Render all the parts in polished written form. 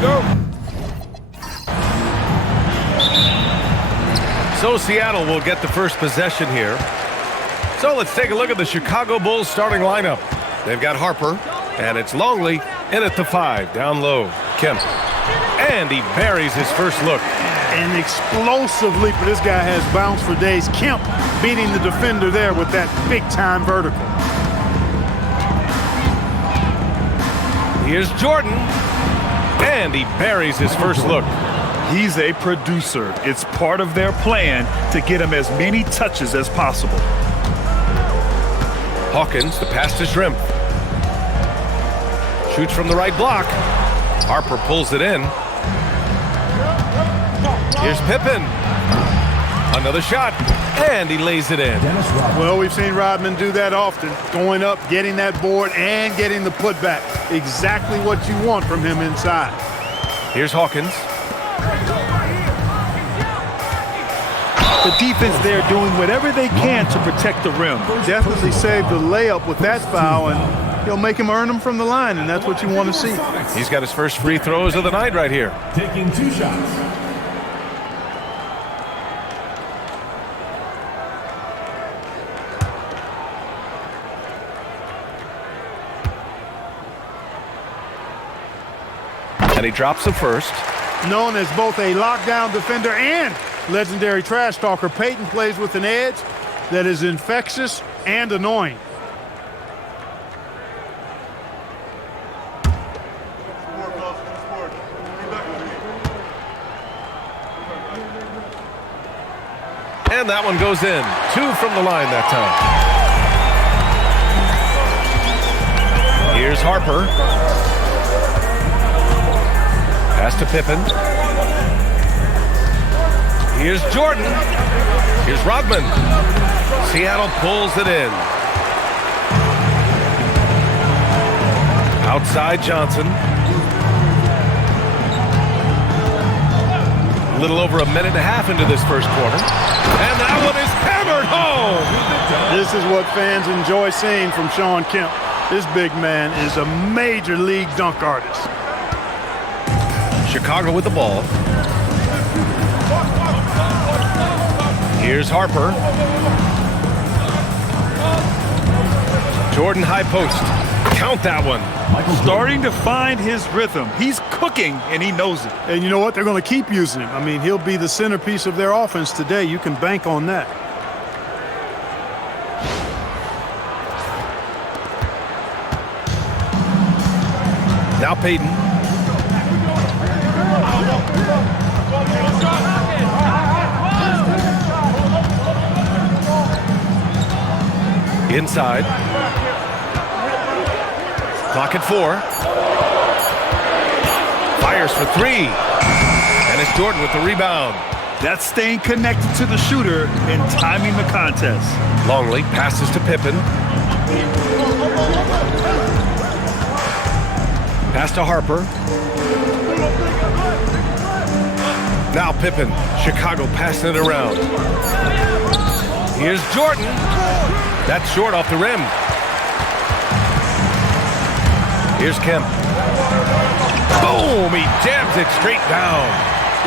Go. So Seattle will get the first possession here. So let's take a look at the Chicago Bulls starting lineup. They've got Harper, and it's Longley in at the 5, down low. Kemp, and he buries his first look. An explosive leaper. This guy has bounce for days. Kemp beating the defender there with that big-time vertical. Here's Jordan, and he buries his first look. He's a producer. It's part of their plan to get him as many touches as possible. Hawkins, the pass to Shrimp. Shoots from the right block. Harper pulls it in. Here's Pippen. Another shot, and he lays it in. Well, we've seen Rodman do that often. Going up, getting that board, and getting the putback. Exactly what you want from him inside. Here's Hawkins. The defense there doing whatever they can to protect the rim. Definitely saved the layup with that foul, and he'll make him earn them from the line, and that's what you want to see. He's got his first free throws of the night right here. Taking 2 shots. And he drops the first. Known as both a lockdown defender and legendary trash talker, Peyton plays with an edge that is infectious and annoying. And that one goes in. 2 from the line that time. Here's Harper. Pass to Pippen. Here's Jordan. Here's Rodman. Seattle pulls it in. Outside Johnson. A little over a minute and a half into this first quarter. And that one is hammered home. This is what fans enjoy seeing from Shawn Kemp. This big man is a major league dunk artist. Chicago with the ball. Here's Harper. Jordan high post. Count that one. Starting to find his rhythm. He's cooking, and he knows it. And you know what? They're going to keep using him. I mean, he'll be the centerpiece of their offense today. You can bank on that. Now Peyton. Inside. Clock at 4. Fires for 3. And it's Jordan with the rebound. That's staying connected to the shooter and timing the contest. Longley passes to Pippen. Pass to Harper. Now Pippen. Chicago passing it around. Here's Jordan. That's short off the rim. Here's Kemp. Boom! He jams it straight down.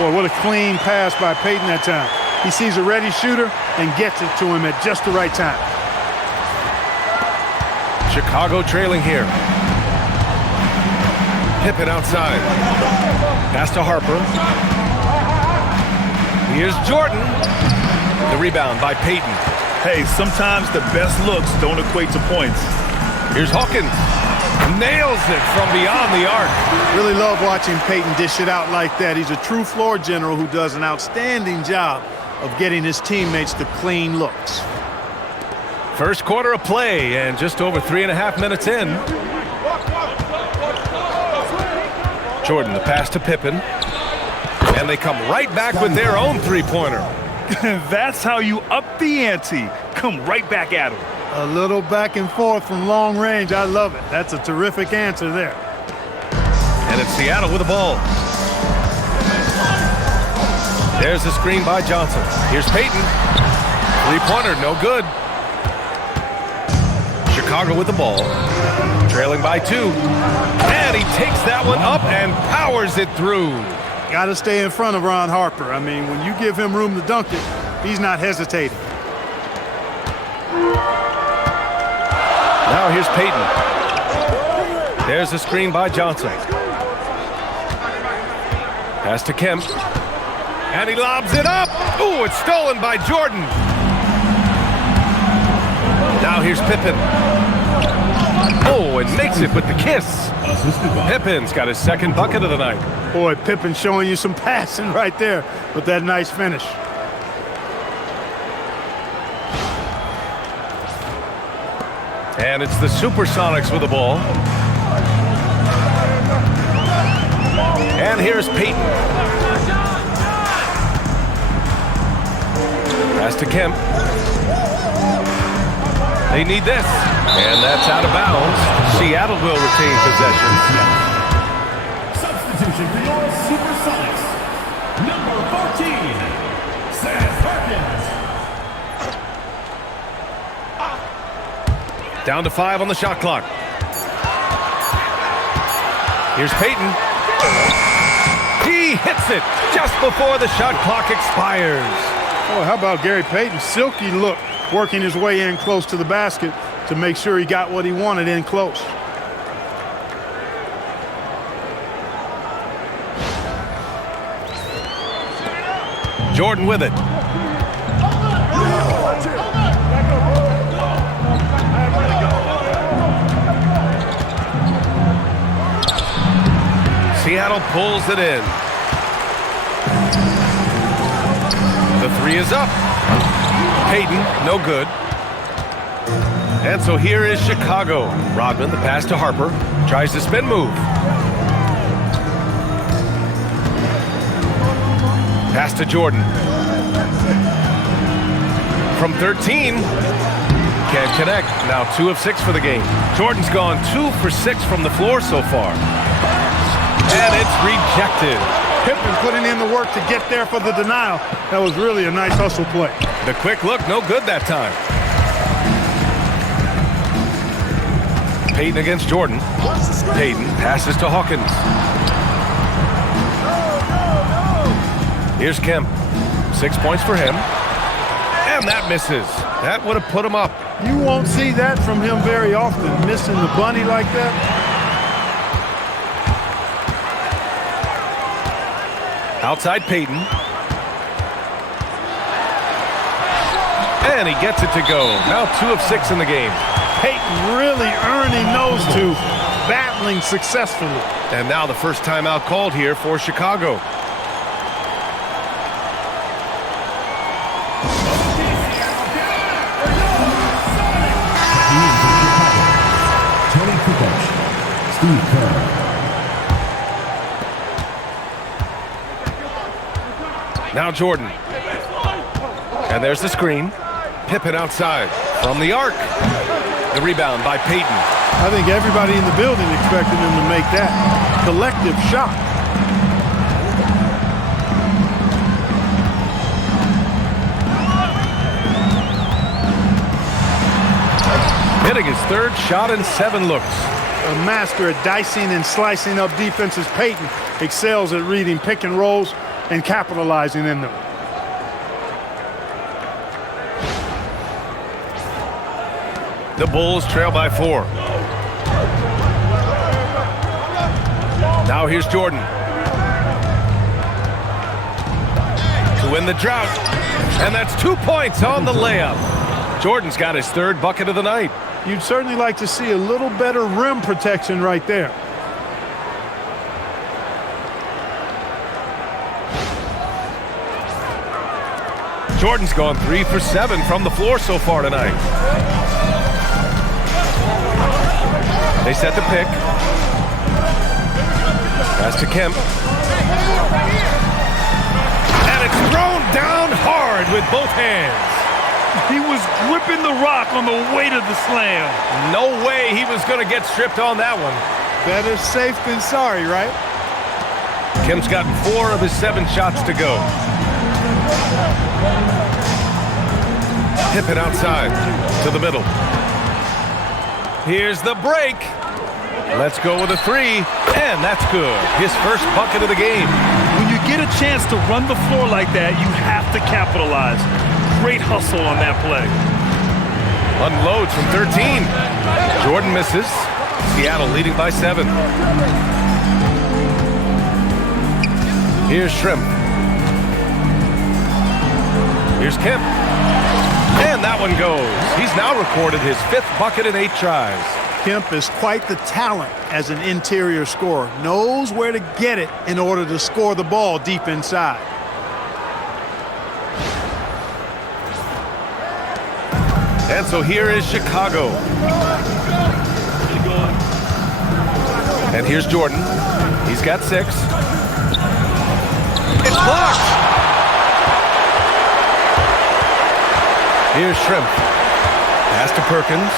Boy, what a clean pass by Peyton that time. He sees a ready shooter and gets it to him at just the right time. Chicago trailing here. Pippen outside. Pass to Harper. Here's Jordan. The rebound by Peyton. Hey, sometimes the best looks don't equate to points. Here's Hawkins. Nails it from beyond the arc. Really love watching Peyton dish it out like that. He's a true floor general who does an outstanding job of getting his teammates to clean looks. First quarter of play and just over 3.5 minutes in. Jordan, the pass to Pippen. And they come right back with their own three-pointer. That's how you up the ante. Come right back at him. A little back and forth from long range. I love it. That's a terrific answer there. And it's Seattle with the ball. There's the screen by Johnson. Here's Peyton. Three-pointer, no good. Chicago with the ball. Trailing by 2. And he takes that one up and powers it through. Got to stay in front of Ron Harper. I mean, when you give him room to dunk it, he's not hesitating. Now here's Payton. There's a screen by Johnson. Pass to Kemp. And he lobs it up. Ooh, it's stolen by Jordan. Now here's Pippen. Oh, and makes it with the kiss. Pippen's got his second bucket of the night. Boy, Pippen showing you some passing right there with that nice finish. And it's the Supersonics with the ball. And here's Payton. Pass to Kemp. They need this. And that's out of bounds. Seattle will retain possession. Substitution for your Supersonics. Number 14, Seth Perkins. Down to 5 on the shot clock. Here's Payton. He hits it just before the shot clock expires. Oh, how about Gary Payton's silky look, working his way in close to the basket to make sure he got what he wanted in close. Jordan with it. Seattle pulls it in. The 3 is up. Payton, no good. And so here is Chicago. Rodman, the pass to Harper. Tries to spin move. Pass to Jordan. From 13. Can't connect. Now 2 of 6 for the game. Jordan's gone 2 for 6 from the floor so far. And it's rejected. Pippen putting in the work to get there for the denial. That was really a nice hustle play. The quick look, no good that time. Payton against Jordan. Payton passes to Hawkins. Here's Kemp. 6 points for him. And that misses. That would have put him up. You won't see that from him very often, missing the bunny like that. Outside Payton. And he gets it to go. Now 2 of 6 in the game. Payton really earning those two, battling successfully. And now the first timeout called here for Chicago. Steve Kerr. Now Jordan. And there's the screen. Pippen outside from the arc. The rebound by Payton. I think everybody in the building expected him to make that collective shot. Hitting his third shot in 7 looks. A master at dicing and slicing up defenses, Payton excels at reading pick and rolls and capitalizing in them. The Bulls trail by 4. Now here's Jordan. To win the drought. And that's 2 points on the layup. Jordan's got his third bucket of the night. You'd certainly like to see a little better rim protection right there. Jordan's gone 3 for 7 from the floor so far tonight. They set the pick. Pass to Kemp. And it's thrown down hard with both hands. He was gripping the rock on the weight of the slam. No way he was going to get stripped on that one. Better safe than sorry, right? Kemp's gotten 4 of his 7 shots to go. Pippen outside to the middle. Here's the break. Let's go with a three, and that's good. His first bucket of the game. When you get a chance to run the floor like that, you have to capitalize. Great hustle on that play. Unloads from 13. Jordan misses. Seattle leading by 7. Here's Shrimp. Here's Kemp. And that one goes. He's now recorded his 5th bucket in 8 tries. Kemp is quite the talent as an interior scorer. Knows where to get it in order to score the ball deep inside. And so here is Chicago. And here's Jordan. He's got 6. It's blocked. Here's Shrimp. Pass to Perkins.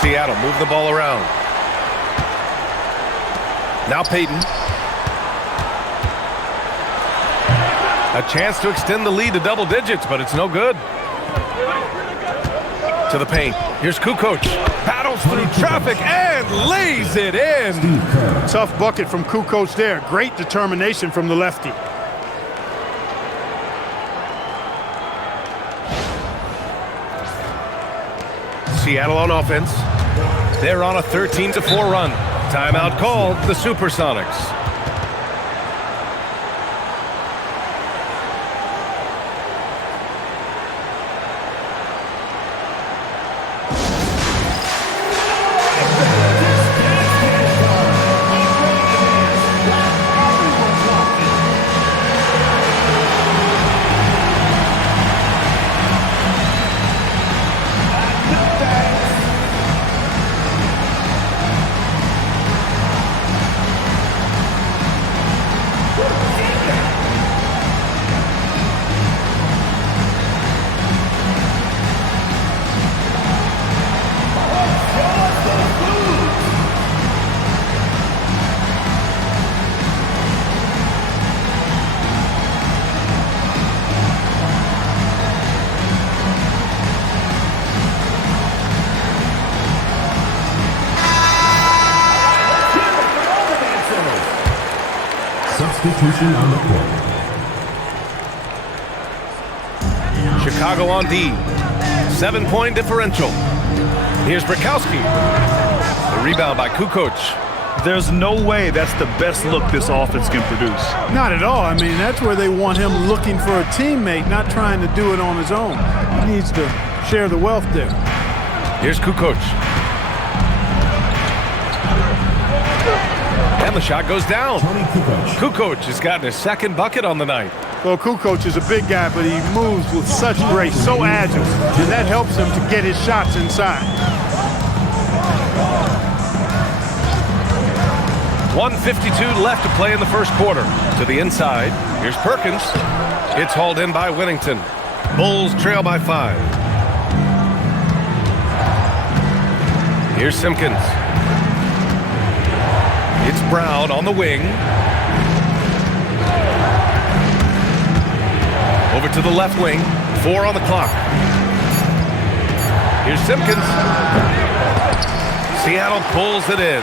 Seattle move the ball around. Now Payton. A chance to extend the lead to double digits, but it's no good. To the paint. Here's Kukoc. Battles through traffic and lays it in. Tough bucket from Kukoc there. Great determination from the lefty. Seattle on offense. They're on a 13-4 run. Timeout called, the Supersonics. Substitution on the court. Chicago on D. 7-point differential. Here's Brakowski. The rebound by Kukoc. There's no way that's the best look this offense can produce. Not at all. I mean, that's where they want him looking for a teammate, not trying to do it on his own. He needs to share the wealth there. Here's Kukoc. And the shot goes down. Kukoc has gotten his 2nd bucket on the night. Well, Kukoc is a big guy, but he moves with such grace, so agile, and that helps him to get his shots inside. 1:52 left to play in the first quarter. To the inside, here's Perkins. It's hauled in by Whittington. Bulls trail by 5. Here's Simpkins. It's Brown on the wing. Over to the left wing. 4 on the clock. Here's Simpkins. Seattle pulls it in.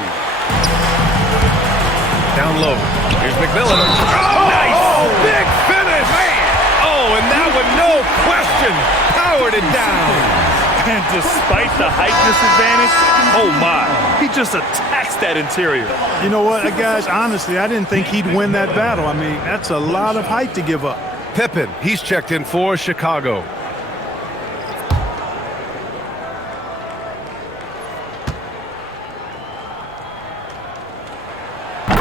Down low. Here's McMillan. Oh, nice! Big finish! Man. Oh, and that one, no question, powered it down. And despite the height disadvantage, oh my, he just attacks that interior. You know what, guys, honestly, I didn't think he'd win that battle. I mean, that's a lot of height to give up. Pippen, he's checked in for Chicago.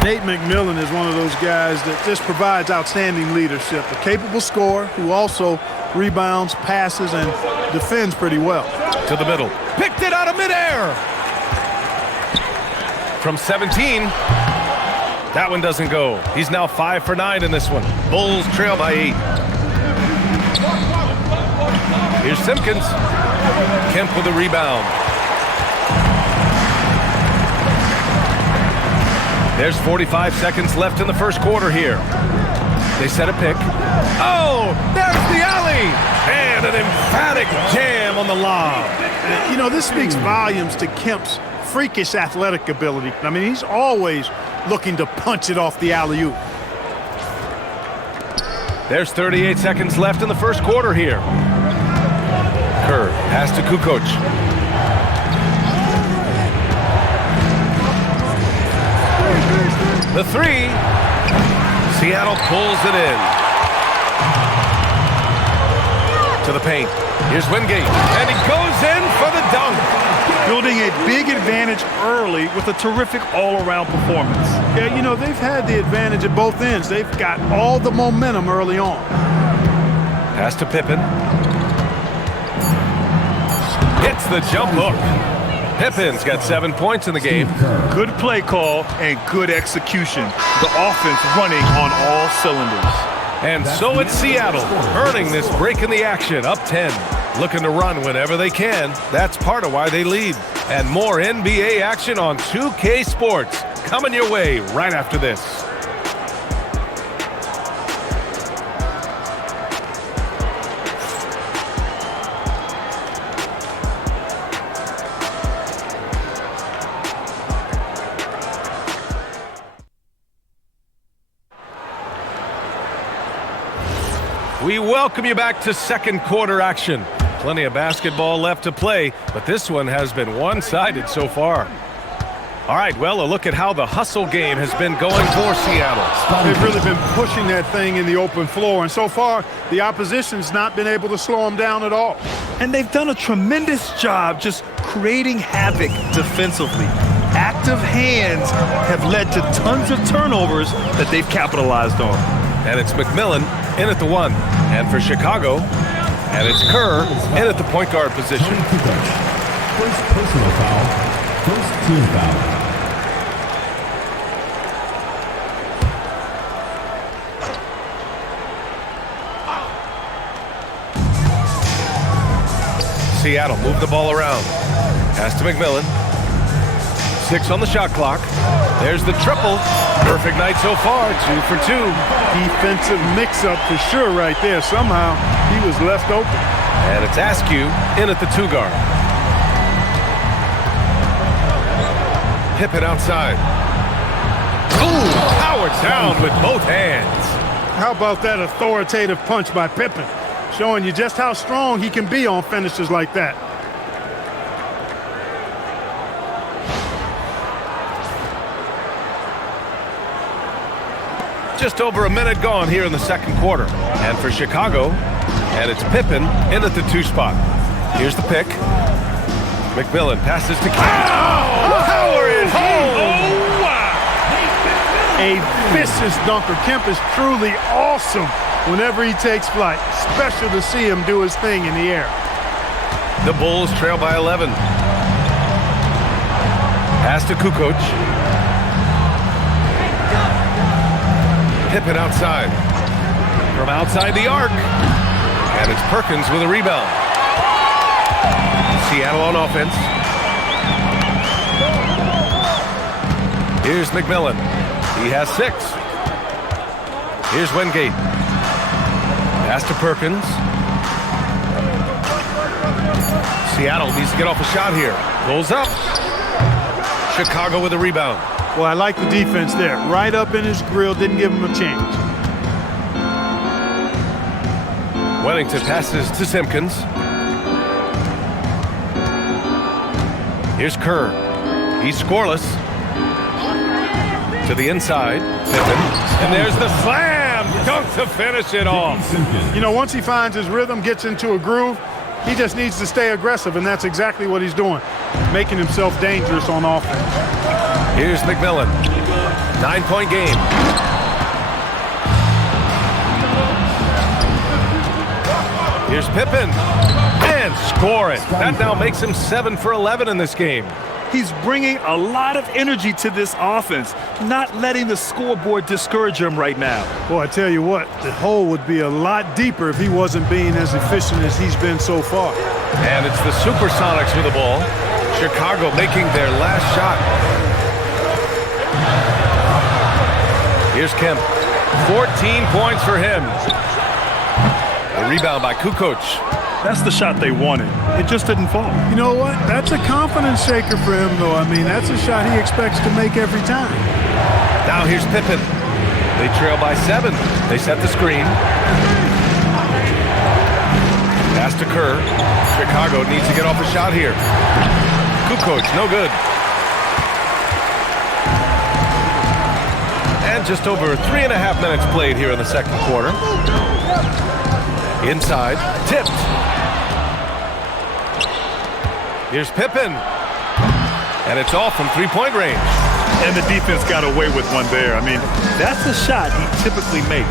Nate McMillan is one of those guys that just provides outstanding leadership. A capable scorer who also rebounds, passes, and defends pretty well. To the middle. Picked it out of midair. From 17. That one doesn't go. He's now 5 for 9 in this one. Bulls trail by 8. Here's Simpkins. Kemp with a rebound. There's 45 seconds left in the first quarter here. They set a pick. Oh, there's the alley! And an emphatic jam on the lob. You know, this speaks volumes to Kemp's freakish athletic ability. I mean, he's always looking to punch it off the alley-oop. There's 38 seconds left in the first quarter here. Kerr pass to Kukoc. The three. Seattle pulls it in. To the paint. Here's Wingate. And he goes in for the dunk. Building a big advantage early with a terrific all-around performance. Yeah, you know, they've had the advantage at both ends. They've got all the momentum early on. Pass to Pippen. Hits the jump hook. Pippen's got 7 points in the game. Good play call and good execution. The offense running on all cylinders. And so it's Seattle earning this break in the action, up 10. Looking to run whenever they can. That's part of why they lead. And more NBA action on 2K Sports coming your way right after this. We welcome you back to second quarter action. Plenty of basketball left to play, but this one has been one-sided so far. All right, well, a look at how the hustle game has been going for Seattle. They've really been pushing that thing in the open floor, and so far, the opposition's not been able to slow them down at all. And they've done a tremendous job just creating havoc defensively. Active hands have led to tons of turnovers that they've capitalized on. And it's McMillan in at the one. And for Chicago, and it's Kerr in at the point guard position. First personal foul. First team foul. Seattle move the ball around. Pass to McMillan. 6 on the shot clock. There's the triple. Perfect night so far, 2 for 2. Defensive mix-up for sure right there. Somehow, he was left open. And it's Askew in at the 2 guard. Pippen outside. Ooh, powered down with both hands. How about that authoritative punch by Pippen? Showing you just how strong he can be on finishes like that. Just over a minute gone here in the second quarter. And for Chicago, and it's Pippen in at the 2 spot. Here's the pick. McMillan passes to Kemp. Power it home! Oh, wow! A vicious dunker. Kemp is truly awesome whenever he takes flight. Special to see him do his thing in the air. The Bulls trail by 11. Pass to Kukoc. Pippen outside. From outside the arc. And it's Perkins with a rebound. Seattle on offense. Here's McMillan. He has 6. Here's Wingate. Pass to Perkins. Seattle needs to get off a shot here. Goes up. Chicago with a rebound. Well, I like the defense there. Right up in his grill, didn't give him a chance. Wellington passes to Simpkins. Here's Kerr. He's scoreless. To the inside. Pippen. And there's the slam. Dunk to finish it off. You know, once he finds his rhythm, gets into a groove, he just needs to stay aggressive, and that's exactly what he's doing, making himself dangerous on offense. Here's McMillan. 9-point game. Here's Pippen. And score it. That now makes him 7 for 11 in this game. He's bringing a lot of energy to this offense, not letting the scoreboard discourage him right now. Boy, I tell you what, the hole would be a lot deeper if he wasn't being as efficient as he's been so far. And it's the Supersonics with the ball. Chicago making their last shot. Here's Kemp. 14 points for him. A rebound by Kukoc. That's the shot they wanted. It just didn't fall. You know what? That's a confidence shaker for him, though. I mean, that's a shot he expects to make every time. Now here's Pippen. They trail by 7. They set the screen. Pass to Kerr. Chicago needs to get off a shot here. Kukoc, no good. And just over 3.5 minutes played here in the second quarter. Inside, tipped. Here's Pippen. And it's off from three-point range. And the defense got away with one there. I mean, that's a shot he typically makes.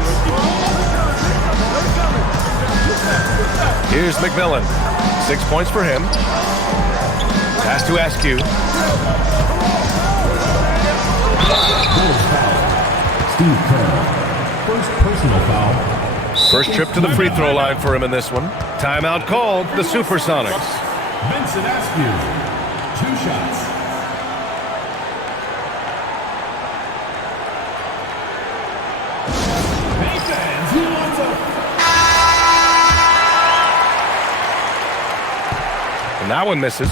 Here's McMillan. 6 points for him. Pass to Askew. Steve Kerr. First personal foul. First trip to the free throw line for him in this one. Timeout called, the Supersonics. Vincent Askew. 2 shots. Hey fans, who wants a... And that one misses.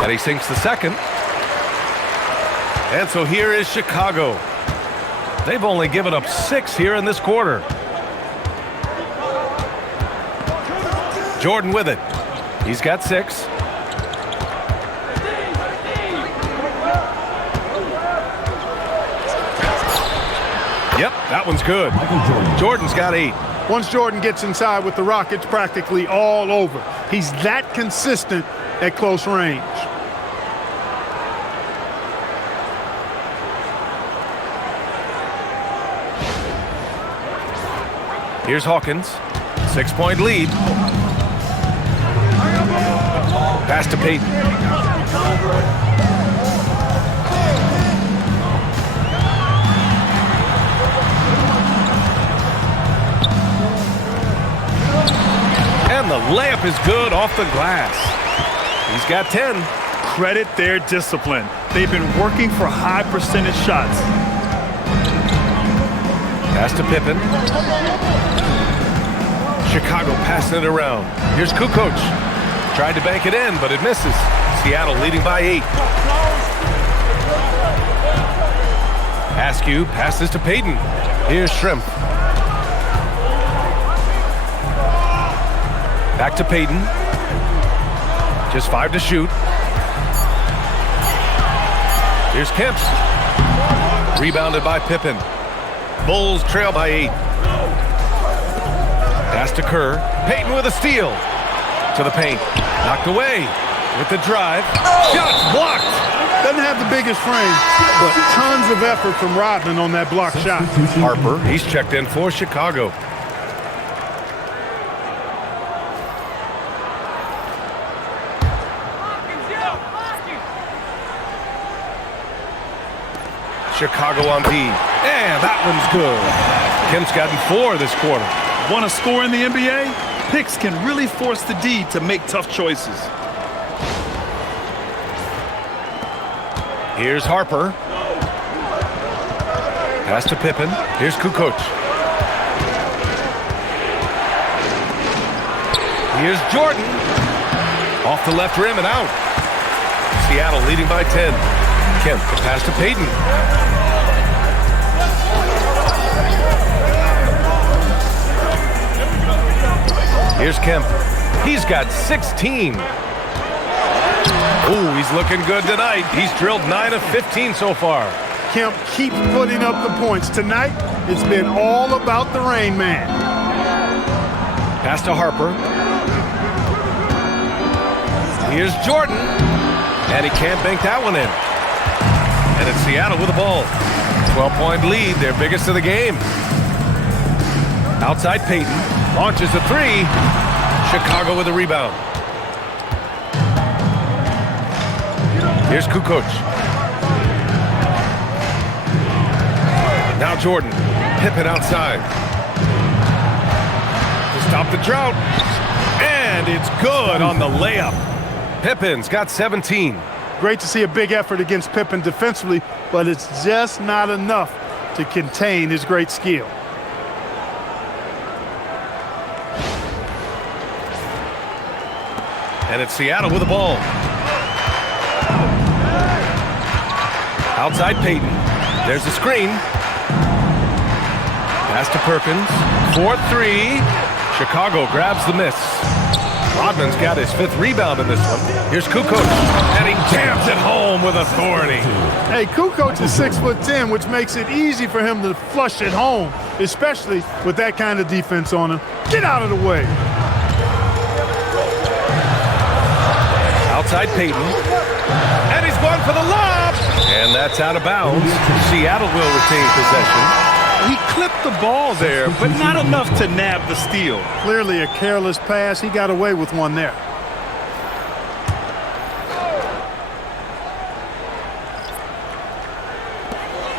And he sinks the second. And so here is Chicago. They've only given up 6 here in this quarter. Jordan with it. He's got 6. Yep, that one's good. Jordan's got 8. Once Jordan gets inside with the rock, it's practically all over. He's that consistent at close range. Here's Hawkins. 6-point lead. Pass to Peyton. And the layup is good off the glass. He's got 10. Credit their discipline. They've been working for high percentage shots. Pass to Pippen. Chicago passing it around. Here's Kukoc. Tried to bank it in, but it misses. Seattle leading by 8. Askew passes to Peyton. Here's Shrimp. Back to Peyton. Just 5 to shoot. Here's Kemp. Rebounded by Pippen. Bulls trail by 8. Pass to Kerr. Peyton with a steal. To the paint. Knocked away. With the drive. Shots blocked. Doesn't have the biggest frame, but tons of effort from Rodman on that block shot. Harper, he's checked in for Chicago. Chicago on D. And that one's good. Kemp's gotten 4 this quarter. Want to score in the NBA? Picks can really force the D to make tough choices. Here's Harper. Pass to Pippen. Here's Kukoc. Here's Jordan. Off the left rim and out. Seattle leading by 10. Kemp, the pass to Peyton. Here's Kemp. He's got 16. Ooh, he's looking good tonight. He's drilled 9 of 15 so far. Kemp keeps putting up the points. Tonight, it's been all about the Rain Man. Pass to Harper. Here's Jordan. And he can't bank that one in. And it's Seattle with the ball. 12-point lead, their biggest of the game. Outside Peyton. Launches a 3. Chicago with a rebound. Here's Kukoc. Now Jordan. Pippen outside. To stop the drought. And it's good on the layup. Pippen's got 17. Great to see a big effort against Pippen defensively, but it's just not enough to contain his great skill. And it's Seattle with the ball. Outside Peyton. There's the screen. Pass to Perkins. 4-3. Chicago grabs the miss. Rodman's got his 5th rebound in this one. Here's Kukoc, and he jams it home with authority. Hey, Kukoc is 6'10", which makes it easy for him to flush it home, especially with that kind of defense on him. Get out of the way. Outside Peyton. And he's going for the lob. And that's out of bounds. Seattle will retain possession. He clipped the ball there, but not enough to nab the steal. Clearly a careless pass. He got away with one there.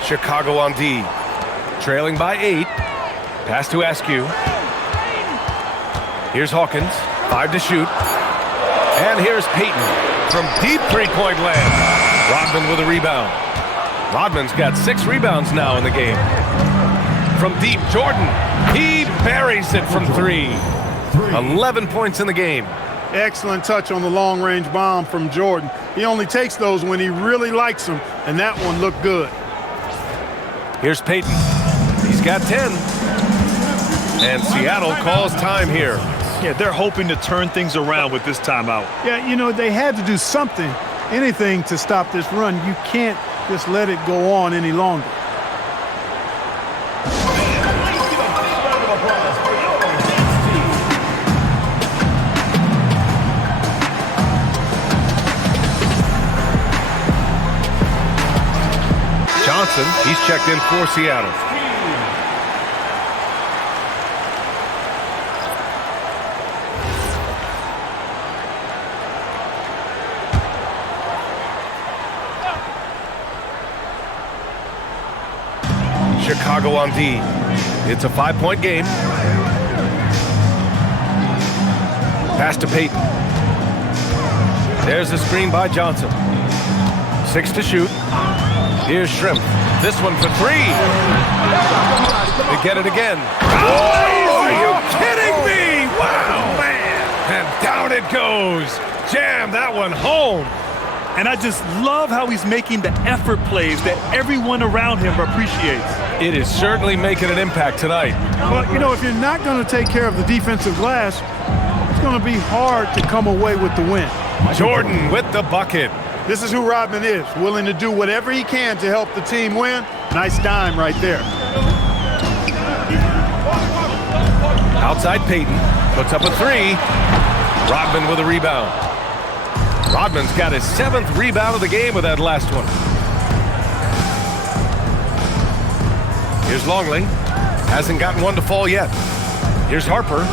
Chicago on D. Trailing by 8. Pass to Askew. Here's Hawkins. 5 to shoot. And here's Peyton from deep three-point land. Rodman with a rebound. Rodman's got 6 rebounds now in the game. From deep, Jordan. He buries it from 3. 11 points in the game. Excellent touch on the long-range bomb from Jordan. He only takes those when he really likes them, and that one looked good. Here's Peyton. He's got 10. And Seattle calls time here. Yeah, they're hoping to turn things around with this timeout. Yeah, you know, they had to do something, anything to stop this run. You can't just let it go on any longer. Johnson, he's checked in for Seattle. Chicago on D. It's a 5-point game. Pass to Peyton. There's the screen by Johnson. 6 to shoot. Here's Shrimp. This one for 3. They get it again. Oh, are you kidding me? Wow, man. And down it goes. Jam that one home. And I just love how he's making the effort plays that everyone around him appreciates. It is certainly making an impact tonight. Well, you know, if you're not going to take care of the defensive glass, it's going to be hard to come away with the win. Jordan with the bucket. This is who Rodman is, willing to do whatever he can to help the team win. Nice dime right there. Outside Peyton, puts up a 3. Rodman with a rebound. Rodman's got his 7th rebound of the game with that last one. Here's Longley. Hasn't gotten one to fall yet. Here's Harper.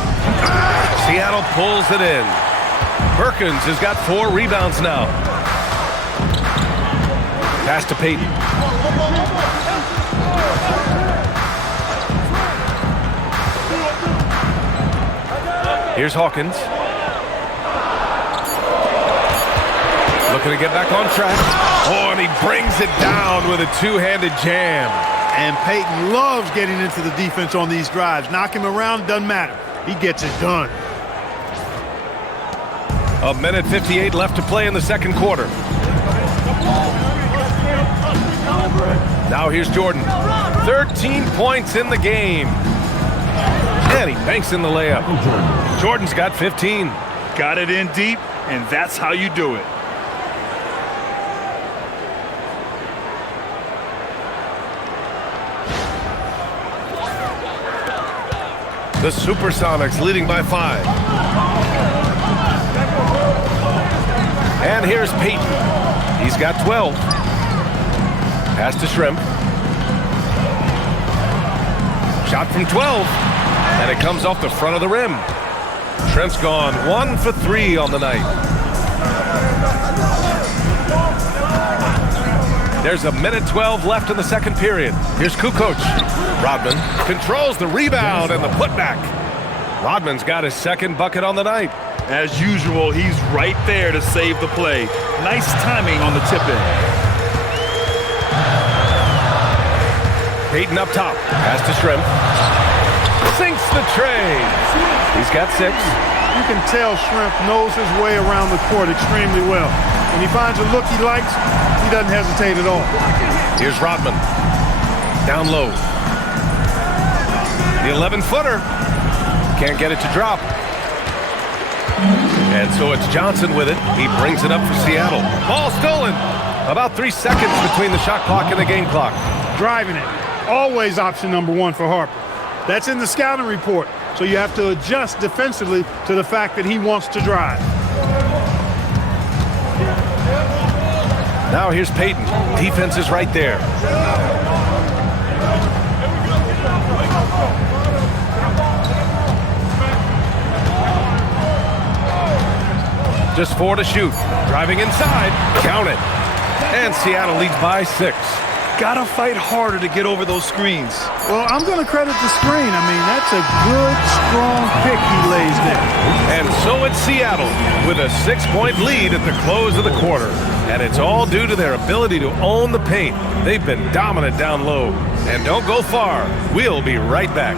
Seattle pulls it in. Perkins has got 4 rebounds now. Pass to Peyton. Here's Hawkins. Looking to get back on track. Oh, and he brings it down with a 2-handed jam. And Peyton loves getting into the defense on these drives. Knock him around, doesn't matter. He gets it done. 1:58 left to play in the second quarter. Now here's Jordan. 13 points in the game. And he banks in the layup. Jordan's got 15. Got it in deep, and that's how you do it. The Supersonics leading by 5. And here's Peyton. He's got 12. Pass to Shrimp. Shot from 12. And it comes off the front of the rim. Shrimp's gone 1 for 3 on the night. There's a minute 12 left in the second period. Here's Kukoc. Rodman controls the rebound and the putback. Rodman's got his second bucket on the night. As usual, he's right there to save the play. Nice timing on the tip-in. Payton up top. Pass to Shrimp. Sinks the tray. He's got 6. You can tell Shrimp knows his way around the court extremely well. When he finds a look he likes, he doesn't hesitate at all. Here's Rodman. Down low. The 11-footer. Can't get it to drop. And so it's Johnson with it. He brings it up for Seattle. Ball stolen. About 3 seconds between the shot clock and the game clock. Driving it. Always option number 1 for Harper. That's in the scouting report. So you have to adjust defensively to the fact that he wants to drive. Now here's Payton. Defense is right there. Just 4 to shoot. Driving inside. Count it. And Seattle leads by 6. Gotta fight harder to get over those screens. Well, I'm going to credit the screen. I mean, that's a good, strong pick he lays there. And so it's Seattle with a 6-point lead at the close of the quarter. And it's all due to their ability to own the paint. They've been dominant down low. And don't go far. We'll be right back.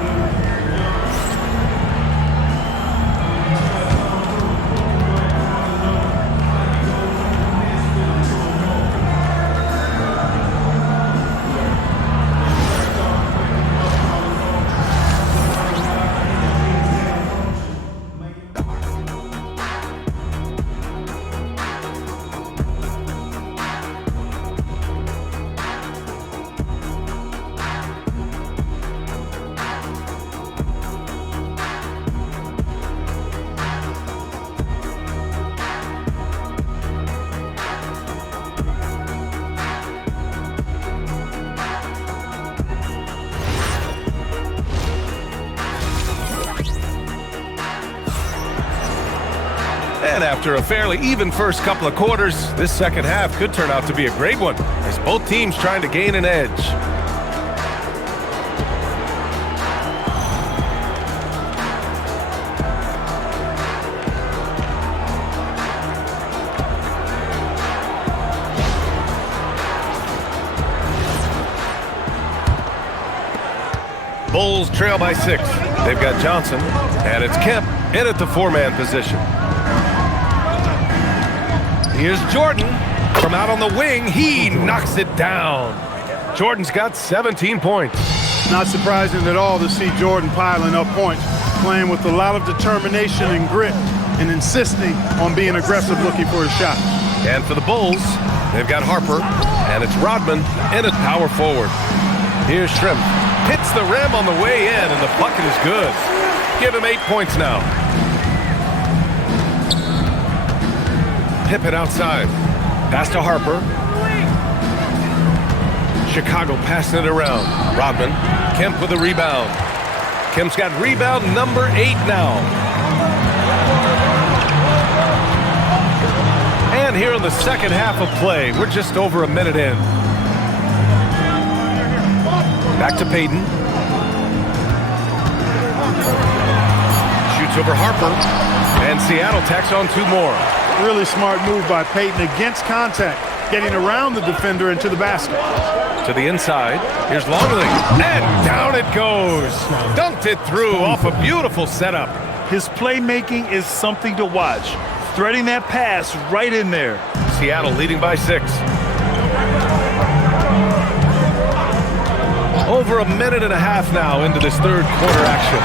And after a fairly even first couple of quarters, this second half could turn out to be a great one as both teams trying to gain an edge. Bulls trail by 6. They've got Johnson, and it's Kemp in at the 4-man position. Here's Jordan. From out on the wing, he knocks it down. Jordan's got 17 points. Not surprising at all to see Jordan piling up points, playing with a lot of determination and grit, and insisting on being aggressive looking for a shot. And for the Bulls, they've got Harper, and it's Rodman in at power forward. Here's Shrimp. Hits the rim on the way in, and the bucket is good. Give him 8 points now. Pippen outside. Pass to Harper. Chicago passing it around. Rodman. Kemp with a rebound. Kemp's got rebound number 8 now. And here in the second half of play, we're just over a minute in. Back to Payton. Shoots over Harper. And Seattle tacks on 2 more. Really smart move by Payton against contact, getting around the defender into the basket. To the inside. Here's Longley. And down it goes. Dunked it through off a beautiful setup. His playmaking is something to watch. Threading that pass right in there. Seattle leading by 6. Over a minute and a half now into this third quarter action.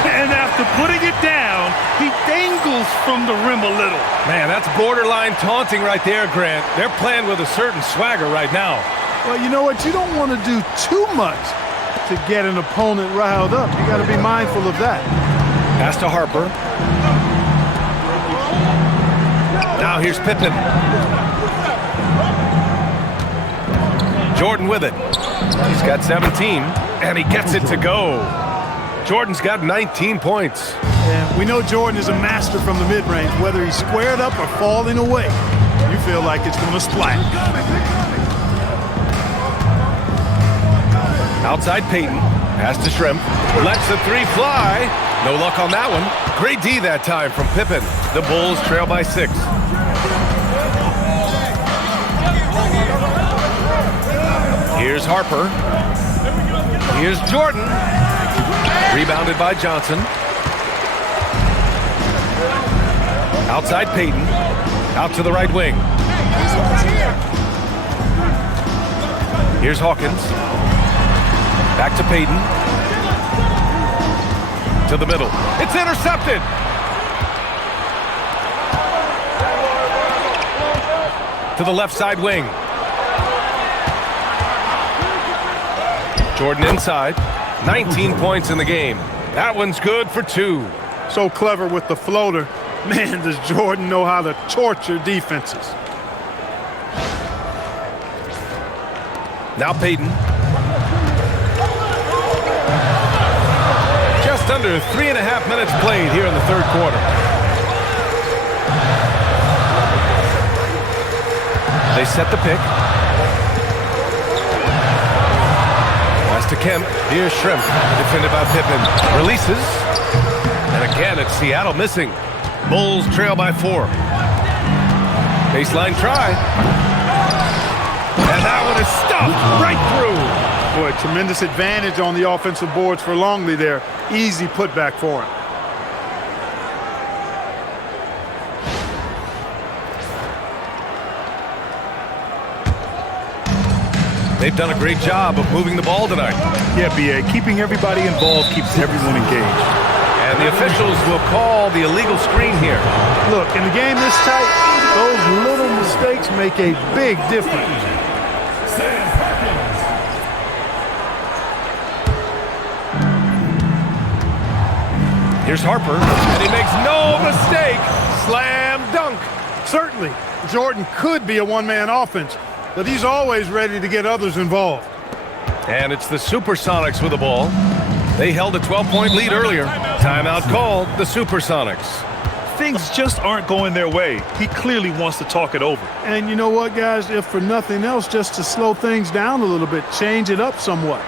And after putting it down, he dangles from the rim a little. Man, that's borderline taunting right there, Grant. They're playing with a certain swagger right now. Well, you know what? You don't want to do too much to get an opponent riled up. You got to be mindful of that. Pass to Harper. Now here's Pippen. Jordan with it. He's got 17, and he gets it to go. Jordan's got 19 points. And we know Jordan is a master from the mid-range. Whether he's squared up or falling away, you feel like it's going to splat. Outside Peyton. Pass to Shrimp. Lets the three fly. No luck on that one. Great D that time from Pippen. The Bulls trail by 6. Here's Harper. Here's Jordan. Rebounded by Johnson. Outside Peyton. Out to the right wing. Here's Hawkins. Back to Peyton. To the middle. It's intercepted. To the left side wing. Jordan inside. 19 points in the game. That one's good for 2. So clever with the floater. Man, does Jordan know how to torture defenses. Now Peyton. Just under 3.5 minutes played here in the third quarter. They set the pick. Pass to Kemp. Here's Shrimp. Defended by Pippen. Releases. And again, it's Seattle missing. Bulls trail by 4. Baseline try. And that one is stuffed right through. Boy, tremendous advantage on the offensive boards for Longley there. Easy putback for him. They've done a great job of moving the ball tonight. Yeah, B.A. Keeping everybody involved keeps everyone engaged. And the officials will call the illegal screen here. Look, in a game this tight, those little mistakes make a big difference. Here's Harper, and he makes no mistake. Slam dunk. Certainly, Jordan could be a one-man offense, but he's always ready to get others involved. And it's the Supersonics with the ball. They held a 12-point lead earlier. Timeout called the Supersonics. Things just aren't going their way. He clearly wants to talk it over. And you know what, guys? If for nothing else, just to slow things down a little bit, change it up somewhat.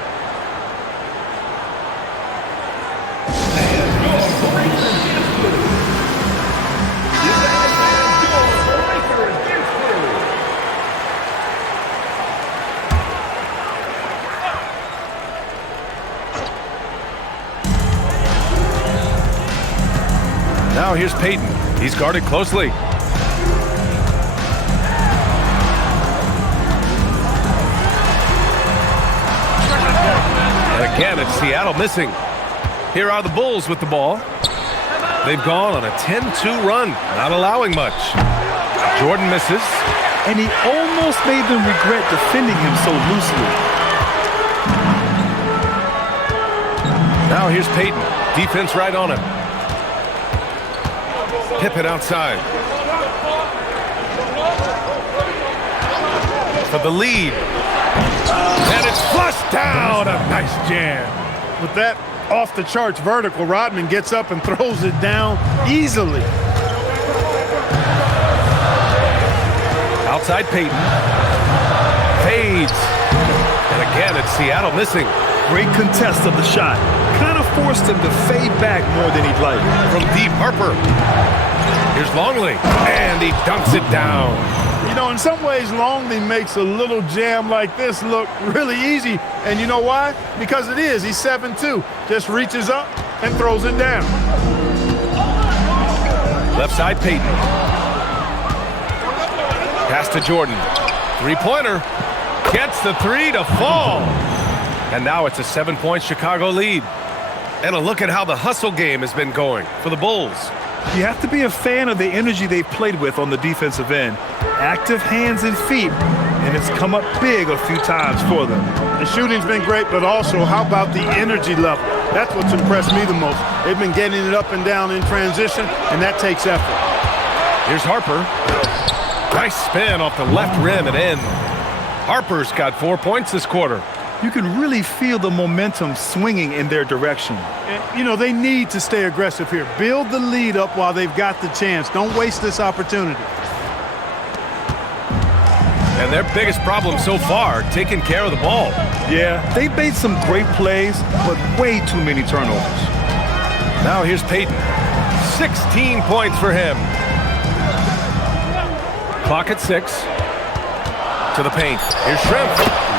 Now here's Peyton. He's guarded closely. And again, it's Seattle missing. Here are the Bulls with the ball. They've gone on a 10-2 run, not allowing much. Jordan misses. And he almost made them regret defending him so loosely. Now here's Peyton. Defense right on him. Pippen outside. For the lead. And it's flushed down. A nice jam. With that off-the-charts vertical, Rodman gets up and throws it down easily. Outside Peyton. Fades. And again, it's Seattle missing. Great contest of the shot. Kind of forced him to fade back more than he'd like. From deep, Harper. Here's Longley. And he dunks it down. You know, in some ways, Longley makes a little jam like this look really easy. And you know why? Because it is. He's 7'2". Just reaches up and throws it down. Left side, Peyton. Pass to Jordan. Three-pointer. Gets the three to fall. And now it's a 7-point Chicago lead. And a look at how the hustle game has been going for the Bulls. You have to be a fan of the energy they've played with on the defensive end. Active hands and feet, and it's come up big a few times for them. The shooting's been great, but also how about the energy level? That's what's impressed me the most. They've been getting it up and down in transition, and that takes effort. Here's Harper. Nice spin off the left rim and in. Harper's got 4 points this quarter. You can really feel the momentum swinging in their direction. And, you know, they need to stay aggressive here. Build the lead up while they've got the chance. Don't waste this opportunity. And their biggest problem so far, taking care of the ball. Yeah, they've made some great plays, but way too many turnovers. Now here's Peyton. 16 points for him. Clock at 6. To the paint. Here's Shrimp.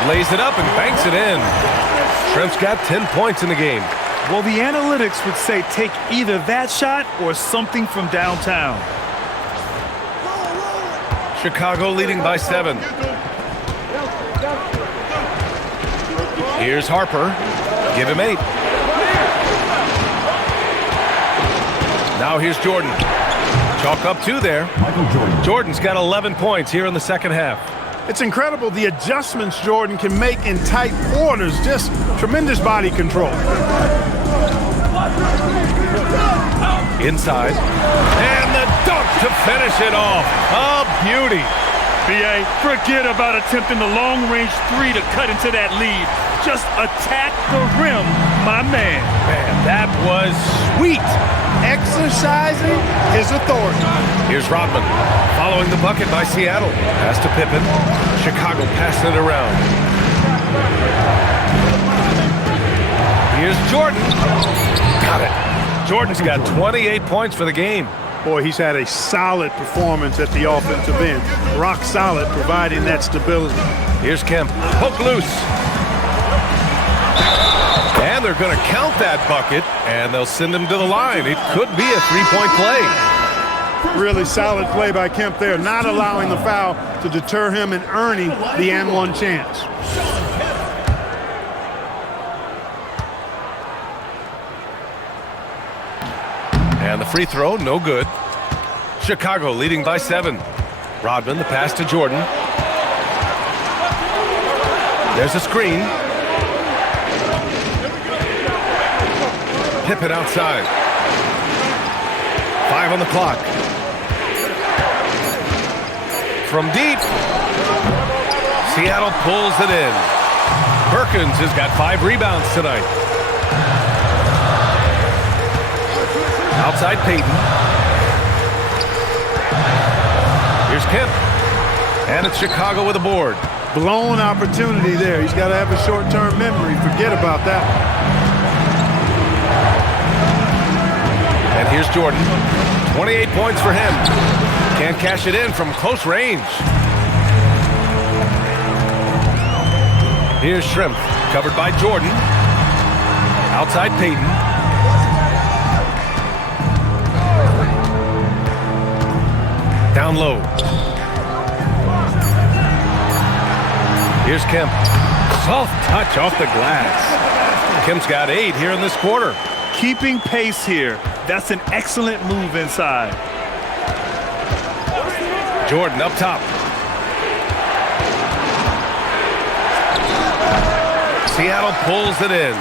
Lays it up and banks it in. Shrimp's got 10 points in the game. Well, the analytics would say take either that shot or something from downtown. Chicago leading by 7. Here's Harper. Give him 8. Now here's Jordan. Chalk up 2 there. Michael Jordan. Jordan's got 11 points here in the second half. It's incredible the adjustments Jordan can make in tight quarters. Just tremendous body control. Inside. And the dunk to finish it off. A beauty. BA, forget about attempting the long-range 3 to cut into that lead. Just attack the rim, my man. Man, that was sweet. Exercising his authority. Here's Rodman. Following the bucket by Seattle. Pass to Pippen. Chicago passing it around. Here's Jordan. Got it. Jordan's got 28 points for the game. Boy, he's had a solid performance at the offensive end. Rock solid, providing that stability. Here's Kemp. Poke loose. And they're going to count that bucket, and they'll send him to the line. It could be a three-point play. Really solid play by Kemp there, not allowing the foul to deter him and earning the and-one chance. And the free throw, no good. Chicago leading by 7. Rodman, the pass to Jordan. There's a screen. Pippen outside. 5 on the clock. From deep. Seattle pulls it in. Perkins has got 5 rebounds tonight. Outside Peyton. Here's Kemp. And it's Chicago with a board. Blown opportunity there. He's got to have a short-term memory. Forget about that. And here's Jordan. 28 points for him. Can't cash it in from close range. Here's Shrimp. Covered by Jordan. Outside Peyton. Down low. Here's Kemp. Soft touch off the glass. Kemp's got 8 here in this quarter. Keeping pace here. That's an excellent move inside. Jordan up top. Seattle pulls it in.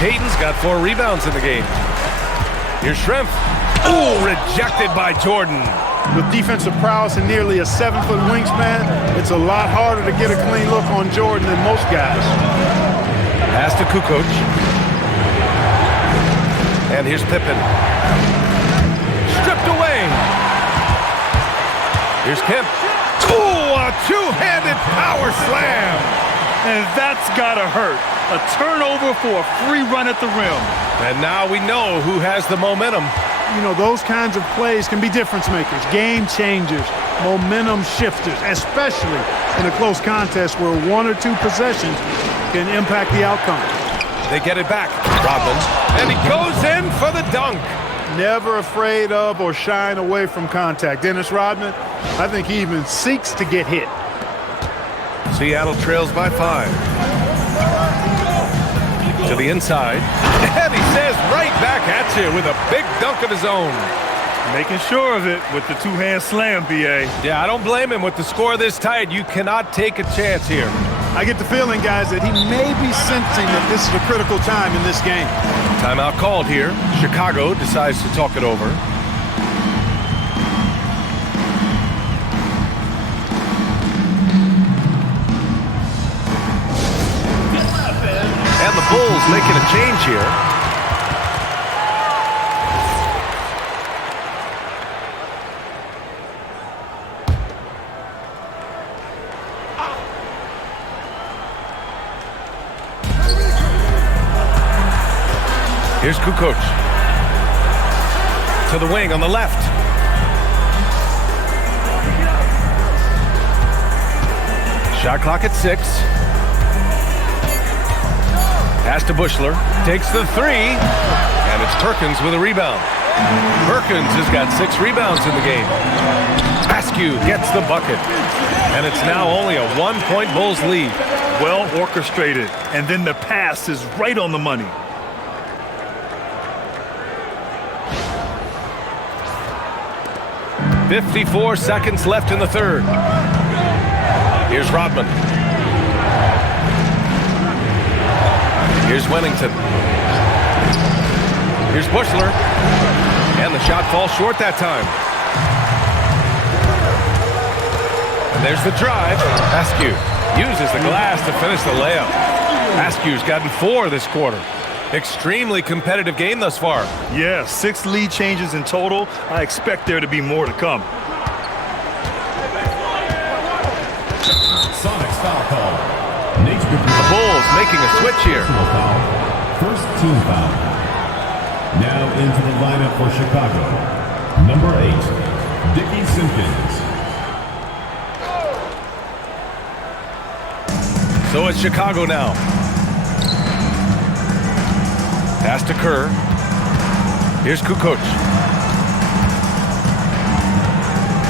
Peyton's got 4 rebounds in the game. Here's Shrimp. Oh, rejected by Jordan. With defensive prowess and nearly a 7-foot wingspan, it's a lot harder to get a clean look on Jordan than most guys. Pass to Kukoc. And here's Pippen. Stripped away. Here's Kemp. Oh, a two-handed power slam. And that's gotta hurt. A turnover for a free run at the rim. And now we know who has the momentum. You know, those kinds of plays can be difference makers, game changers, momentum shifters, especially in a close contest where 1 or 2 possessions can impact the outcome. They get it back. Rodman. And he goes in for the dunk. Never afraid of or shying away from contact. Dennis Rodman, I think he even seeks to get hit. Seattle trails by 5. To the inside. And he says right back at you with a big dunk of his own. Making sure of it with the two-hand slam, BA. Yeah, I don't blame him. With the score this tight, you cannot take a chance here. I get the feeling, guys, that he may be sensing that this is a critical time in this game. Timeout called here. Chicago decides to talk it over. And the Bulls making a change here. Here's Kukoc. To the wing on the left. Shot clock at 6. Pass to Bushler. Takes the 3. And it's Perkins with a rebound. Perkins has got 6 rebounds in the game. Askew gets the bucket. And it's now only a 1-point Bulls lead. Well orchestrated. And then the pass is right on the money. "54 seconds left in the third. Here's Rodman. Here's Wennington. Here's Bushler. And the shot falls short that time. And there's the drive. Askew uses the glass to finish the layup. Askew's gotten 4 this quarter. Extremely competitive game thus far. Yeah, 6 lead changes in total. I expect there to be more to come. Sonics foul call. The Bulls making a switch here. First team foul. Now into the lineup for Chicago. Number 8, Dickie Simpkins. So it's Chicago now. Pass to Kerr. Here's Kukoc.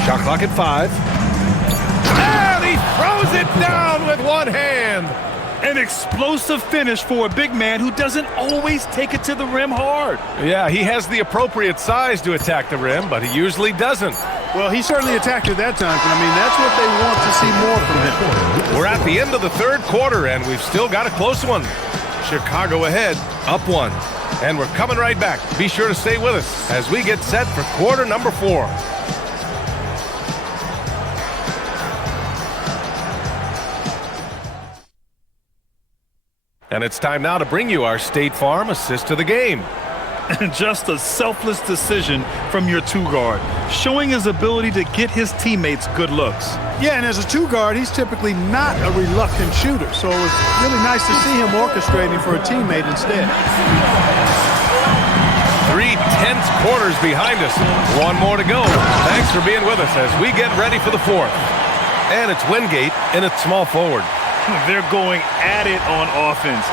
Shot clock at 5. And he throws it down with one hand. An explosive finish for a big man who doesn't always take it to the rim hard. Yeah, he has the appropriate size to attack the rim, but he usually doesn't. Well, he certainly attacked it that time. I mean, that's what they want to see more from him. We're at the end of the third quarter, and we've still got a close one. Chicago ahead, up 1. And we're coming right back. Be sure to stay with us as we get set for quarter number 4. And it's time now to bring you our State Farm assist to the game. And just a selfless decision from your 2-guard, showing his ability to get his teammates good looks. Yeah, and as a 2-guard, he's typically not a reluctant shooter, so it was really nice to see him orchestrating for a teammate instead. 3 tense quarters behind us. 1 more to go. Thanks for being with us as we get ready for the 4th. And it's Wingate in at small forward. They're going at it on offense.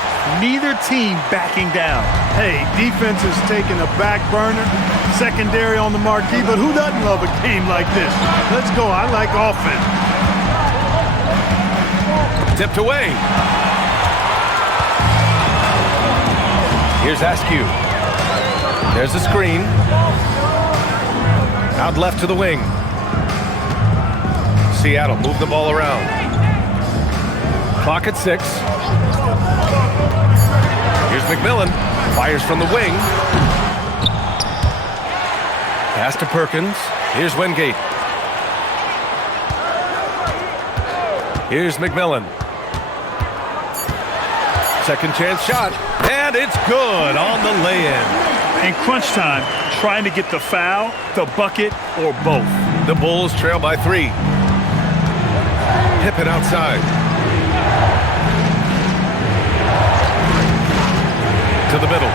Neither team backing down. Hey, defense is taking a back burner, secondary on the marquee, but who doesn't love a game like this? Let's go. I like offense. Tipped away. Here's Askew. There's the screen. Out left to the wing. Seattle move the ball around. Clock at 6. Here's McMillan. Fires from the wing. Pass to Perkins. Here's Wingate. Here's McMillan. Second chance shot. And it's good on the lay-in. In crunch time, trying to get the foul, the bucket, or both. The Bulls trail by 3. Pippen outside. To the middle.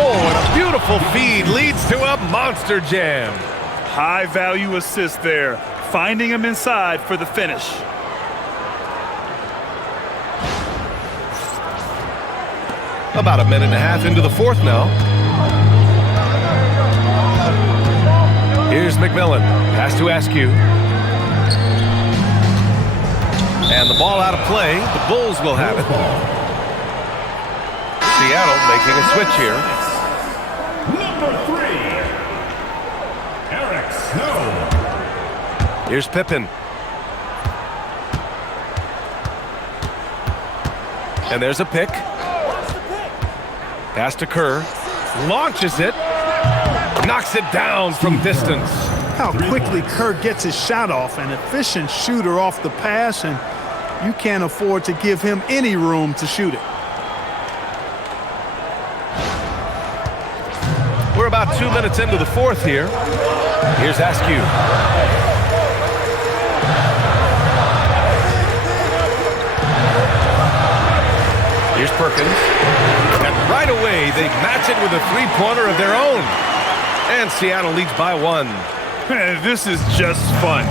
Oh, and a beautiful feed leads to a monster jam. High-value assist there, finding him inside for the finish. About a minute and a half into the 4th now. Here's McMillan. Pass to Askew. And the ball out of play. The Bulls will have it. Seattle making a switch here. Number 3, Eric Snow. Here's Pippen. And there's a pick. Pass to Kerr. Launches it. Knocks it down from distance. How quickly Kerr gets his shot off. An efficient shooter off the pass, and you can't afford to give him any room to shoot it. We're about 2 minutes into the 4th here. Here's Askew. Here's Perkins. And Right away, they match it with a three-pointer of their own. And Seattle leads by 1. This is just fun.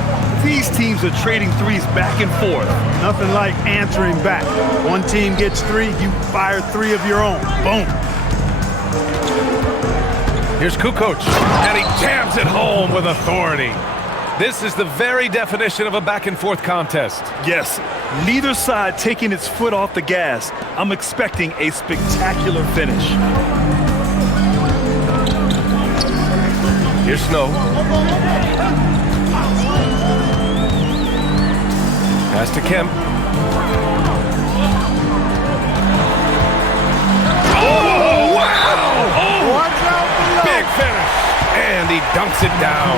These teams are trading threes back and forth. Nothing like answering back. One team gets 3, you fire 3 of your own. Boom. Here's Kukoc, and he jams it home with authority. This is the very definition of a back-and-forth contest. Yes, neither side taking its foot off the gas. I'm expecting a spectacular finish. Here's Snow. Pass to Kemp. Oh, wow! Oh, Watch out below. big finish. And he dunks it down.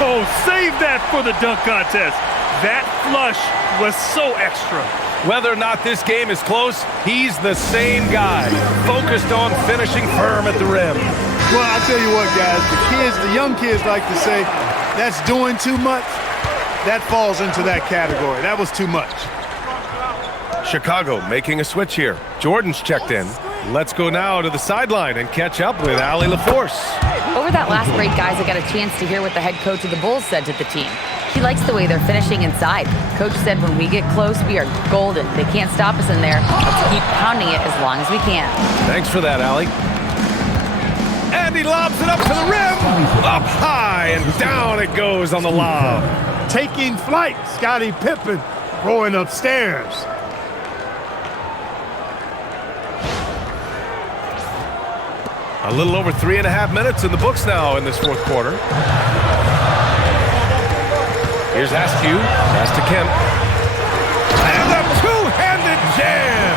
Oh, save that for the dunk contest. That flush was so extra. Whether or not this game is close, he's the same guy, focused on finishing firm at the rim. Well, I'll tell you what, guys. The young kids like to say, that's doing too much. That falls into that category. That was too much. Chicago making a switch here. Jordan's checked in. Let's go now to the sideline and catch up with Allie LaForce. Over that last break, guys, I got a chance to hear what the head coach of the Bulls said to the team. He likes the way they're finishing inside. Coach said when we get close, we are golden. They can't stop us in there. Let's keep pounding it as long as we can. Thanks for that, Allie. And he lobs it up to the rim. Up high and down it goes on the lob. Taking flight, Scottie Pippen going upstairs. A little over 3.5 minutes in the books now in this fourth quarter. Here's Askew. Pass to Kemp. And a two-handed jam.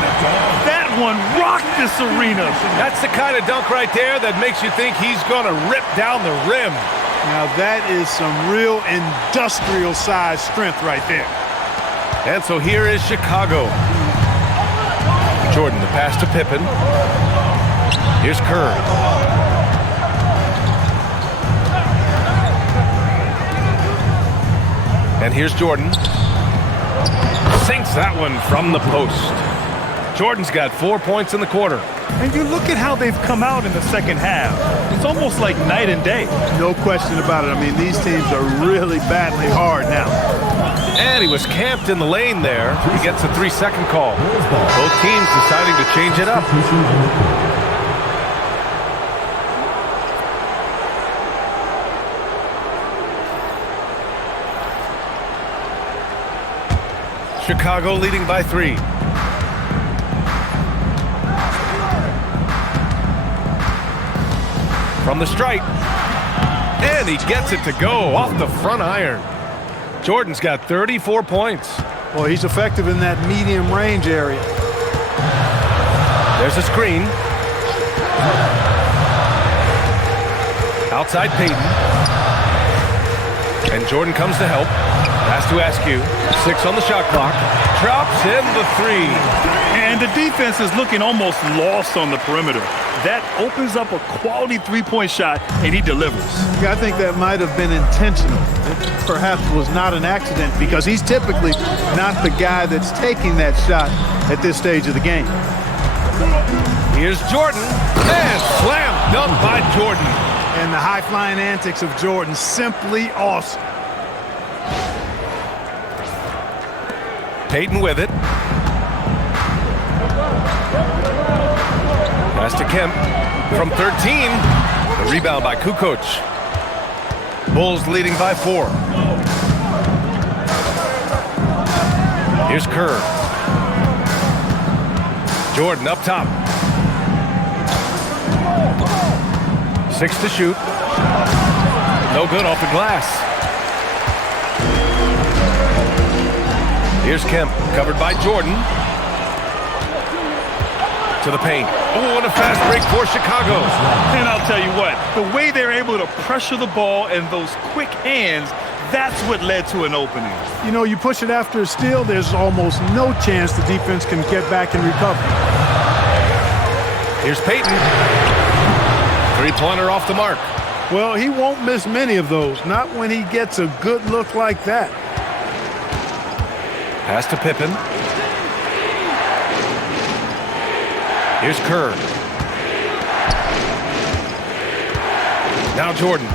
That one rocked this arena. That's the kind of dunk right there that makes you think he's going to rip down the rim. Now that is some real industrial size strength right there. And so here is Chicago. Jordan, the pass to Pippen. Here's Kerr. And here's Jordan. Sinks that one from the post. Jordan's got 4 points in the quarter. And you look at how they've come out in the second half. It's almost like night and day. No question about it. I mean, these teams are really battling hard now. And he was camped in the lane there. He gets a 3-second call. Both teams deciding to change it up. Chicago leading by 3. From the stripe. And he gets it to go off the front iron. Jordan's got 34 points. Well, he's effective in that medium range area. There's a screen. Outside Payton. And Jordan comes to help. Pass to Askew. 6 on the shot clock. Drops in the 3. And the defense is looking almost lost on the perimeter. That opens up a quality three-point shot, and he delivers. Yeah, I think that might have been intentional. It perhaps was not an accident because he's typically not the guy that's taking that shot at this stage of the game. Here's Jordan. And slam dunk by Jordan. And the high-flying antics of Jordan, simply awesome. Payton with it. Pass to Kemp from 13. The rebound by Kukoc. Bulls leading by 4. Here's Kerr. Jordan up top. 6 to shoot. No good off the glass. Here's Kemp, covered by Jordan. To the paint. Oh, and a fast break for Chicago. And I'll tell you what, the way they're able to pressure the ball and those quick hands, that's what led to an opening. You know, you push it after a steal, there's almost no chance the defense can get back and recover. Here's Payton. Three-pointer off the mark. Well, he won't miss many of those, not when he gets a good look like that. Pass to Pippen. Here's Kerr. Now Jordan.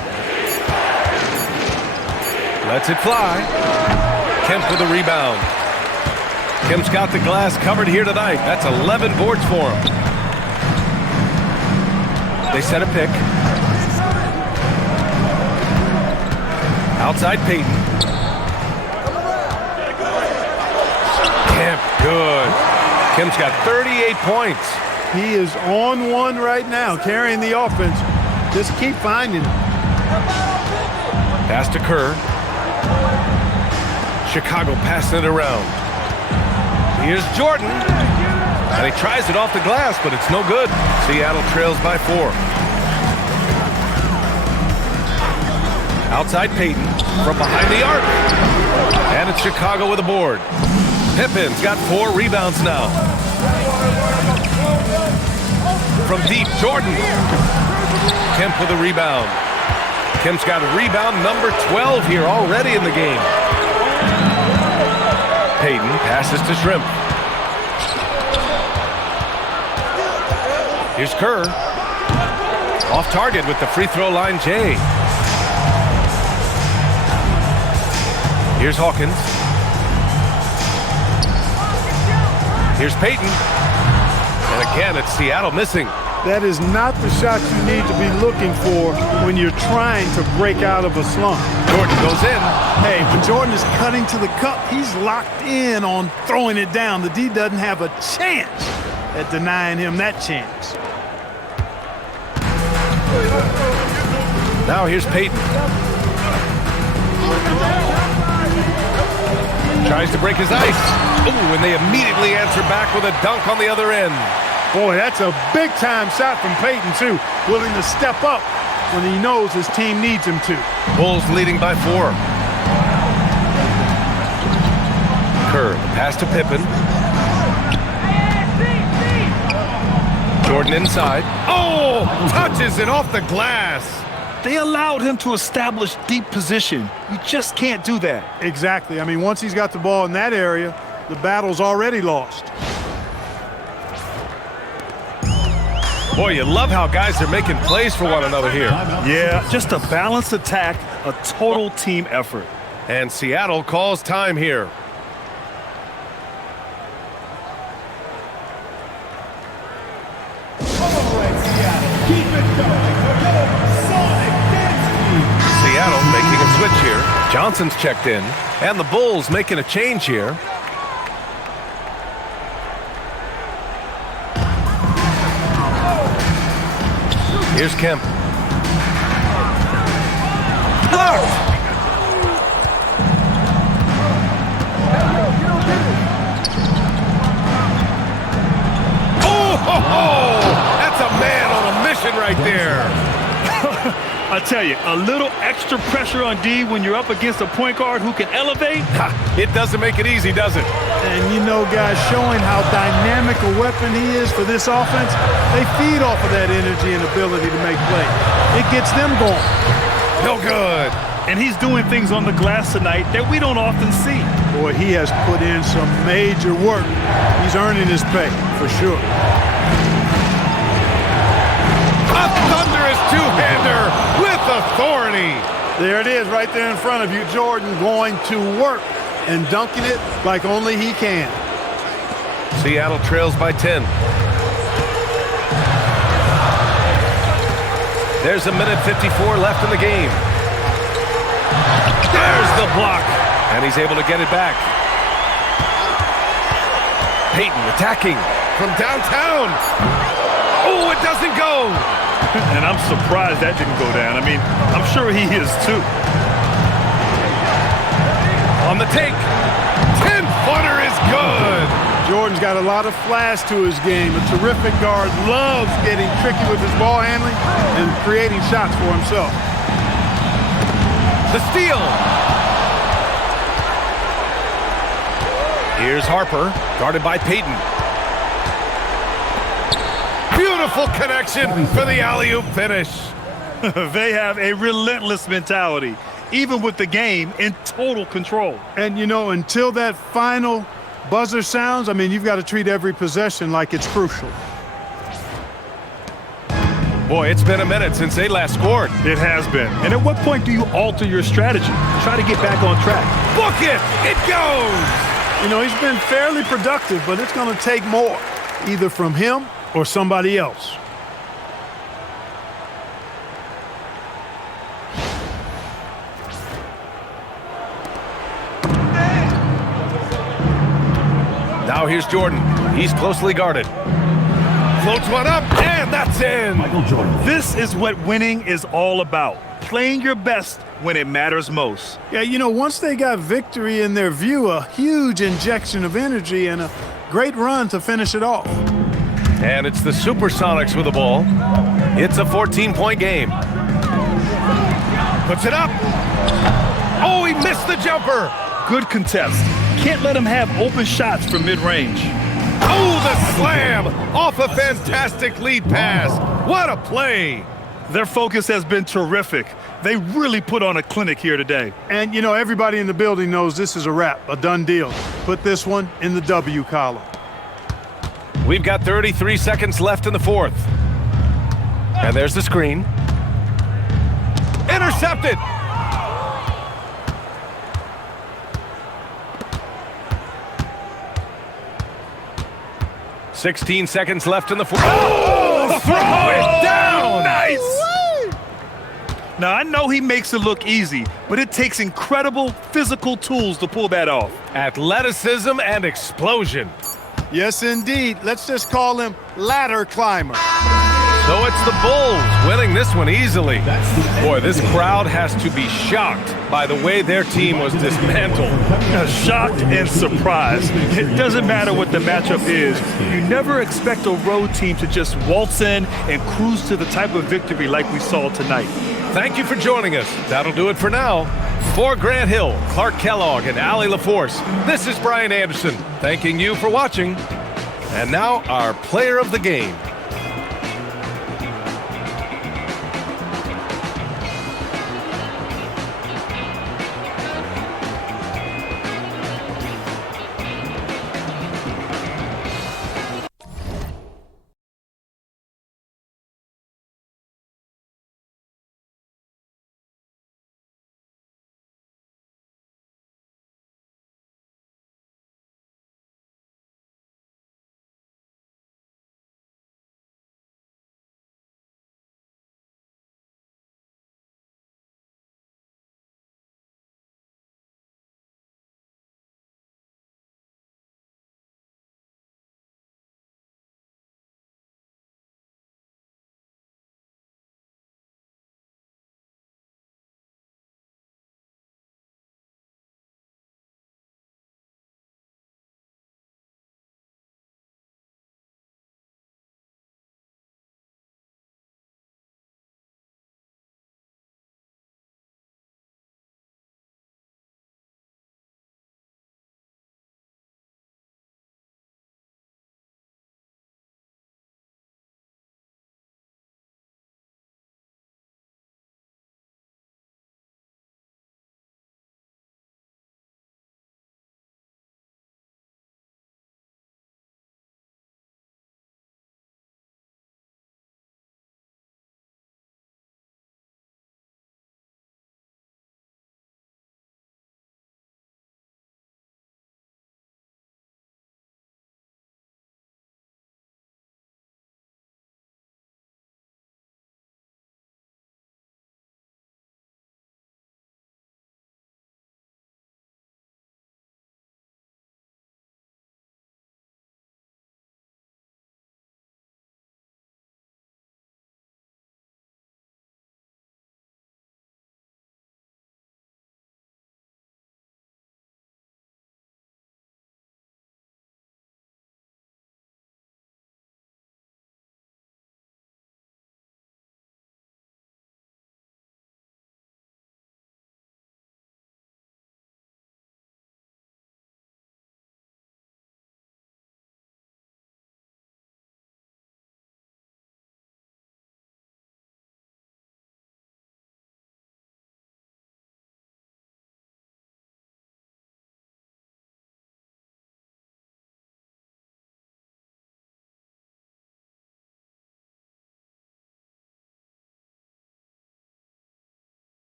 Lets it fly. Kemp with a rebound. Kemp's got the glass covered here tonight. That's 11 boards for him. They set a pick. Outside Peyton. Kemp, good. Kemp's got 38 points. He is on one right now, carrying the offense. Just keep finding him. Pass to Kerr. Chicago passing it around. Here's Jordan. And he tries it off the glass, but it's no good. Seattle trails by 4. Outside Peyton from behind the arc. And it's Chicago with a board. Pippen's got 4 rebounds now. From deep, Jordan. Kemp with a rebound. Kemp's got a rebound number 12 here already in the game. Peyton passes to Shrimp. Here's Kerr. Off target with the free throw line, Jay. Here's Hawkins. Here's Peyton. And again, it's Seattle missing. That is not the shot you need to be looking for when you're trying to break out of a slump. Jordan goes in. Hey, when Jordan is cutting to the cup, he's locked in on throwing it down. The D doesn't have a chance at denying him that chance. Now here's Peyton. Tries to break his ice. Ooh, and they immediately answer back with a dunk on the other end. Boy, that's a big-time shot from Peyton, too. Willing to step up when he knows his team needs him to. Bulls leading by 4. Kerr, pass to Pippen. Jordan inside. Oh, touches it off the glass. They allowed him to establish deep position. You just can't do that. Exactly. I mean, once he's got the ball in that area, the battle's already lost. Boy, you love how guys are making plays for one another here. Yeah, just a balanced attack, a total team effort. And Seattle calls time here. Seattle making a switch here. Johnson's checked in. And the Bulls making a change here. Here's Kemp. Blocked! Oh, ho, ho! That's a man on a mission right there. I tell you, a little extra pressure on D when you're up against a point guard who can elevate. It doesn't make it easy, does it? And you know, guys, showing how dynamic a weapon he is for this offense, they feed off of that energy and ability to make plays. It gets them going. No good. And he's doing things on the glass tonight that we don't often see. Boy, he has put in some major work. He's earning his pay, for sure. A thunderous two-hander with authority. There it is right there in front of you. Jordan going to work and dunking it like only he can. Seattle trails by 10. There's a minute 54 left in the game. There's the block. And he's able to get it back. Peyton attacking from downtown. Oh, it doesn't go. And I'm surprised that didn't go down. I mean, I'm sure he is too. On the take. 10-footer is good. Jordan's got a lot of flash to his game. A terrific guard, loves getting tricky with his ball handling and creating shots for himself. The steal. Here's Harper, guarded by Peyton. Beautiful connection for the alley-oop finish. They have a relentless mentality, even with the game in total control. And, you know, until that final buzzer sounds, I mean, you've got to treat every possession like it's crucial. Boy, it's been a minute since they last scored. It has been. And at what point do you alter your strategy? Try to get back on track. Book it! It goes! You know, he's been fairly productive, but it's going to take more, either from him or somebody else. Now here's Jordan. He's closely guarded. Floats one up, and that's in. Michael Jordan. This is what winning is all about. Playing your best when it matters most. Yeah, you know, once they got victory in their view, a huge injection of energy and a great run to finish it off. And it's the Supersonics with the ball. It's a 14-point game. Puts it up. Oh, he missed the jumper. Good contest. Can't let him have open shots from mid-range. Oh, the slam off a fantastic lead pass. What a play. Their focus has been terrific. They really put on a clinic here today. And, you know, everybody in the building knows this is a wrap, a done deal. Put this one in the W column. We've got 33 seconds left in the fourth. And there's the screen. Intercepted. "16 seconds left in the fourth. Oh, throw it down! Nice! Now, I know he makes it look easy, but it takes incredible physical tools to pull that off. Athleticism and explosion. Yes, indeed. Let's just call him ladder climber. So it's the Bulls winning this one easily. Boy, this crowd has to be shocked by the way their team was dismantled. Shocked and surprised. It doesn't matter what the matchup is. You never expect a road team to just waltz in and cruise to the type of victory like we saw tonight. Thank you for joining us. That'll do it for now. For Grant Hill, Clark Kellogg, and Allie LaForce, this is Brian Anderson, thanking you for watching. And now our player of the game.